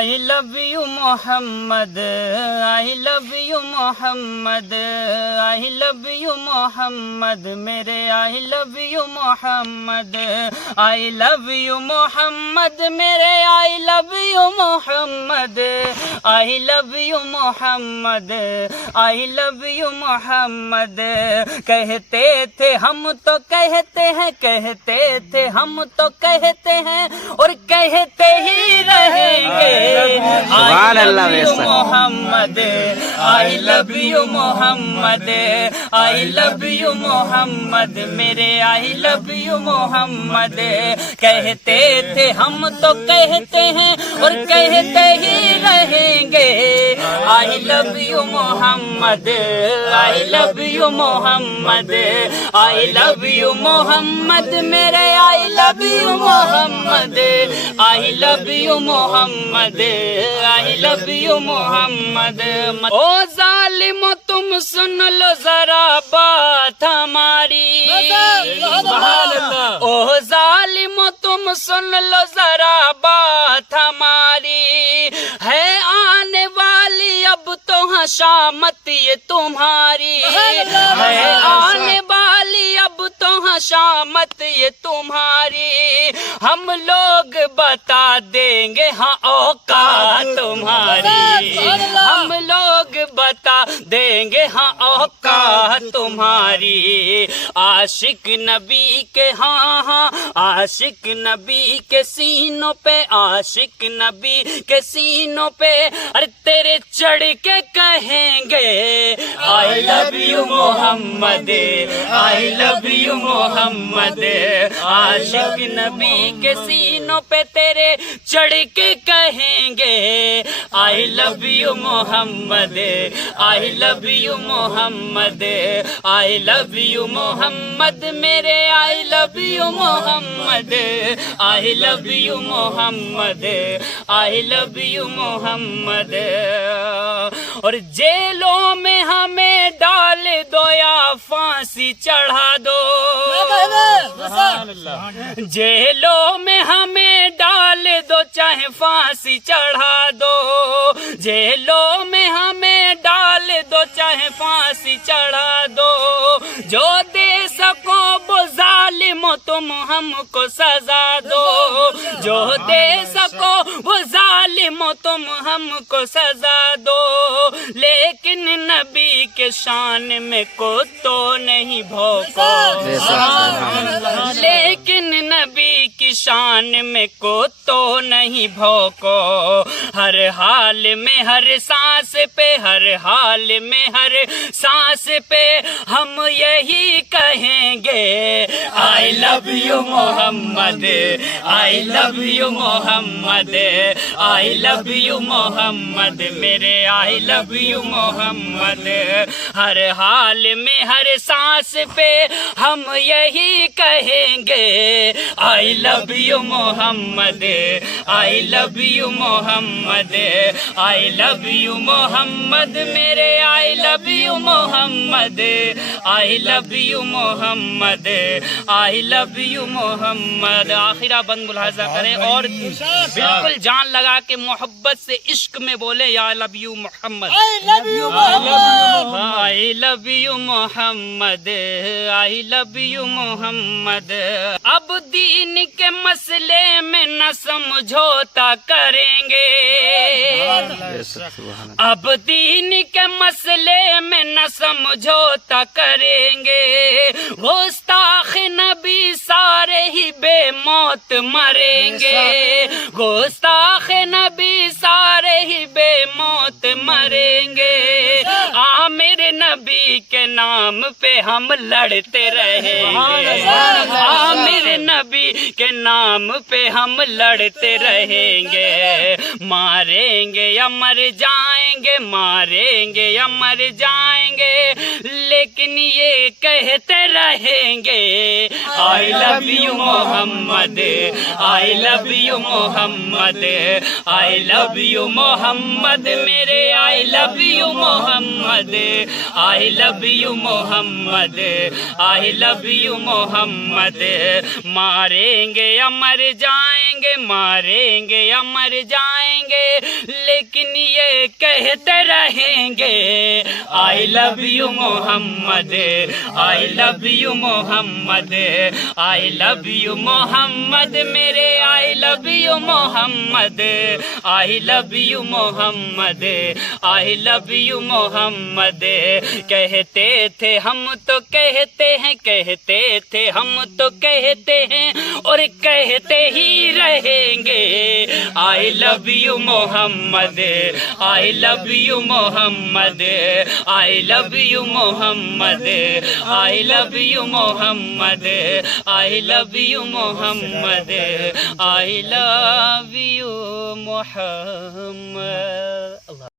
I love you Muhammad, I love you Muhammad, I love you Muhammad, mere I love you Muhammad, I love you Muhammad, mere I love you Muhammad, I love you Muhammad, I love you Muhammad. کہتے تھے ہم تو کہتے ہیں، کہتے تھے ہم تو کہتے ہیں اور کہتے ہی رہیں گے. سبحان اللہ محمد I love you Muhammad I love you محمد میرے I love you محمد. کہتے تھے ہم تو کہتے ہیں اور کہتے ہی رہیں گے. I love you Muhammad I love you Muhammad I love you محمد میرے I love you Muhammad I love you Muhammad I love you محمد. او ظالمو تم سن لو ذرا بات ہماری، او ظالمو تم سن لو ذرا بات ہماری، ہے آنے والی اب تو حشامت یہ تمہاری، ہے آنے والی اب تو حشامت یہ تمہاری. ہم لوگ بتا دیں گے ہاں اوقات تمہاری، ہم لوگ بتا دیں گے ہاں اوقات تمہاری. عاشق نبی کے ہاں ہاں عاشق نبی کے سینوں پہ، عاشق نبی کے سینوں پہ ارے تیرے چڑھ کے کہیں گے I love you Muhammad I love you محمد. عاشق نبی کے سینوں پہ تیرے چڑھ کے کہیں گے I love you Muhammad I love you Muhammad I love you محمد میرے I love you Muhammad I love you Muhammad I love you محمد. اور جیلوں میں ہمیں ڈال دو یا پھانسی چڑھا دو، جیلوں میں ہمیں ڈال دو چاہے پھانسی چڑھا دو، جیلوں میں ہمیں ڈال دو چاہے پھانسی چڑھا دو. جو دے سکو وہ ظالمو تم ہم کو سزا دو، جو دے سکو وہ ظالمو تم ہم کو سزا دو. لیکن نبی کے شان میں کو تو نہیں بھوکو، لیکن نبی کی شان میں کو تو نہیں بھوکو. ہر حال میں ہر سانس پہ، ہر حال میں ہر سانس پہ ہم یہی کہیں گے I love you Muhammad I love you Muhammad I love you محمد میرے I love you محمد. ہر حال میں ہر سانس پہ ہم یہی کہیں گے I love you Muhammad I love you Muhammad I love you محمد میرے I love you Muhammad I love you Muhammad I love you محمد. آخرہ بند ملاحظہ کریں اور بالکل جان لگا کے محبت سے عشق میں بولے یا love you Muhammad I love you Muhammad I love you محمد. اب دین کے مسئلے میں نہ سمجھوتا کریں گے، اب دین کے مسئلے میں نہ سمجھوتا کریں گے. گستاخ نبی سارے ہی بے موت مریں گے، گستاخ نبی سارے ہی بے موت مریں گے. عامر نبی کے نام پہ ہم لڑتے رہیں گے، عامر نبی کے نام پہ ہم لڑتے رہیں گے. ماریں گے یا مر جائیں گے، ماریں گے یا مر جائیں گے، لیکن یہ کہتے رہیں گے I love you Muhammad I love you Muhammad I love you محمد میرے I love you Muhammad I love you Muhammad I love you محمد ماریں گے یا مر جائیں گے ماریں گے یا مر جائیں گے لیکن یہ کہتے رہیں گے I love you Muhammad I love you Muhammad I love you محمد میرے I love you Muhammad I love you Muhammad I love you محمد کہتے تھے ہم تو کہتے ہیں کہتے تھے ہم تو کہتے ہیں اور کہتے ہی رہیں گے I love you Muhammad I love you Muhammad I love you Muhammad I love you Muhammad I love you Muhammad I love you Muhammad